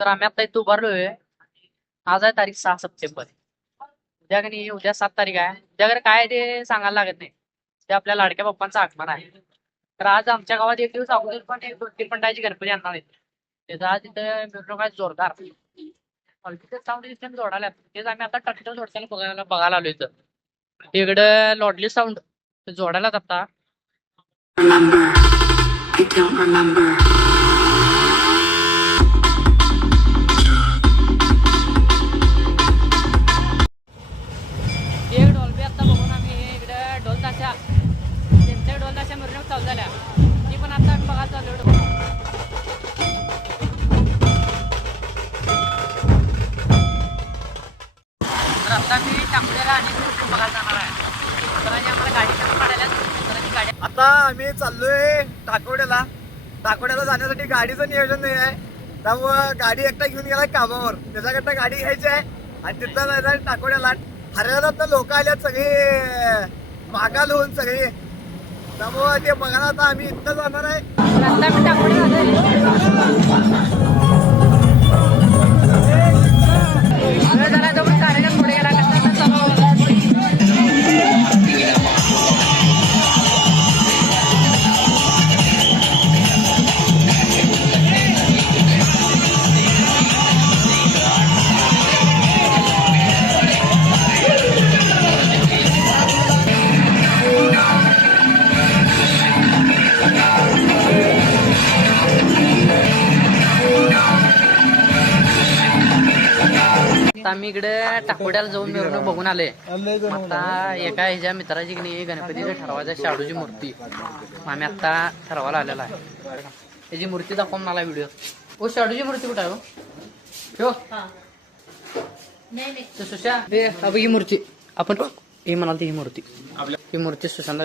तर आम्ही आता इथं उभारलोय. आज आहे तारीख 6 सप्टेंबर. उद्या का नाही, उद्या 7 तारीख आहे. उद्या काय आहे ते सांगायला लागत नाही. ते आपल्या लाडक्या बाप्पांचं आगमन आहे. तर आज आमच्या गावात एक दिवस अगोदर पण एक 2-3 मंडळाची गणपती आणणार आहेत. त्याचा आज इथं मिरवणूक आहे जोरदार. ऑलरेडी साऊंड सिस्टम जोडायला तेच आम्ही आता ट्रॅक्टर जोडताना बघायला आलो इथं. इकडं लॉडली साऊंड जोडायलाच आता. Remember, I don't remember. एक डॉल्बी आता बघून आम्ही इकडे ढोल ताशा त्यांच्या ढोल ताशा मिरवणूक चालू झाल्या. ती पण आता आम्ही बघायला चालू. तर आता मी टाकलेला आणि बघायला जाणार आहे. तर आम्हाला गाडी काढायला गाडी. आता आम्ही चाललोय टाकोड्याला जाण्यासाठी गाडीचं नियोजन नाही आहे. त्यामुळं गाडी एकटा घेऊन गेलाय कामावर, त्याच्याकडनं गाडी घ्यायची आहे आणि तिथं जायचं टाकोड्याला. हरियाणात लोक आल्यात सगळे मागाल होऊन सगळे, त्यामुळं ते बघायला आता आम्ही इथं जाणार आहे. आता मी टाकोडे आता आम्ही इकडे टाकोड्याला जाऊन मिरवणूक बघून आले. आता एका ह्याच्या मित्राची की नाही गणपतीचं ठरवायचं शाडूची मूर्ती. आम्ही आता ठरवायला आलेला आहे. त्याची मूर्ती दाखवून मला व्हिडिओ. ओ शाडूची मूर्ती कुठं आहे हो? तो सुशा ही मूर्ती आपण हे म्हणाल ही मूर्ती ही मूर्ती सुशांत.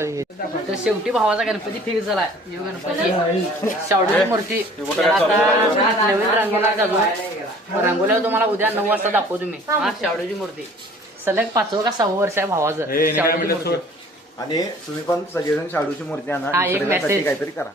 तर शेवटी भावाचा गणपती फिक्स झालाय. गणपती शाडूची मूर्ती. आता नवीन रंगोला जातो. रंगोल्या तुम्हाला उद्या 9 वाजता दाखवतो तुम्ही. हा शाडूची मूर्ती सलग 5वं का 6वं वर्ष आहे भावाचं. शाडूची मूर्ती. आणि तुम्ही पण सगळेजण शाडूची मूर्ती आणा, हा, एक निसर्गासाठी message. काहीतरी करा.